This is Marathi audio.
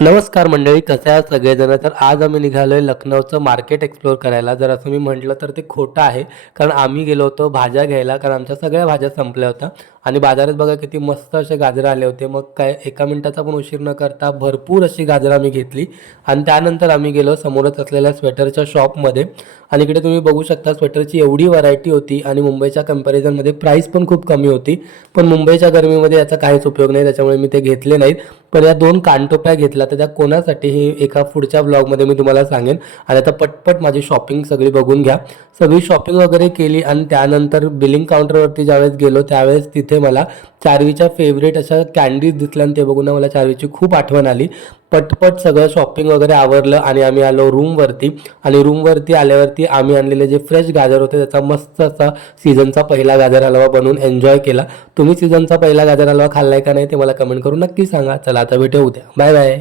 नमस्कार मंडळी, कसे आहात सगळेजण? तर आज आम्ही निघालोय लखनौचं मार्केट एक्सप्लोर करायला. जर असं मी म्हटलं तर ते खोटं आहे, कारण आम्ही गेलो होतो भाज्या घ्यायला, कारण आमच्या सगळ्या भाज्या संपल्या होत्या. आणि बाजारात बघा किती मस्त असे गाजरं आले होते. मग काय एका मिनिटाचा पण उशीर न करता भरपूर अशी गाजरं आम्ही घेतली आणि त्यानंतर आम्ही गेलो समोरच असलेल्या स्वेटरच्या शॉपमध्ये. आणि इकडे तुम्ही बघू शकता स्वेटरची एवढी व्हरायटी होती आणि मुंबईच्या कंपॅरिझनमध्ये प्राईस पण खूप कमी होती. पण मुंबईच्या गरमीमध्ये याचा काहीच उपयोग नाही, त्याच्यामुळे मी ते घेतले नाहीत. पण या 2 कानटोप्या घेतल्या, तर त्या कोणासाठी हे एका पुढच्या ब्लॉगमध्ये मी तुम्हाला सांगेन. आणि आता पटपट माझी शॉपिंग सगळी बघून घ्या. सगळी शॉपिंग वगैरे केली आणि त्यानंतर बिलिंग काउंटरवरती ज्यावेळेस गेलो त्यावेळेस तिथे मला चार्वीच्या फेवरेट अशा कँडीज दिसल्या आणि ते बघून मला चार्वीची खूप आठवण आली. पटपट सगळं शॉपिंग वगैरे आवरलं आणि आम्ही आलो रूमवरती. आणि रूमवरती आल्यावरती आम्ही आणलेले जे फ्रेश गाजर होते त्याचा मस्त असा सीझनचा पहिला गाजर हलवा बनवून एन्जॉय केला. तुम्ही सीझनचा पहिला गाजर हलवा खाल्लाय का नाही ते मला कमेंट करून नक्की सांगा. चला आता भेटू उद्या. Bye bye.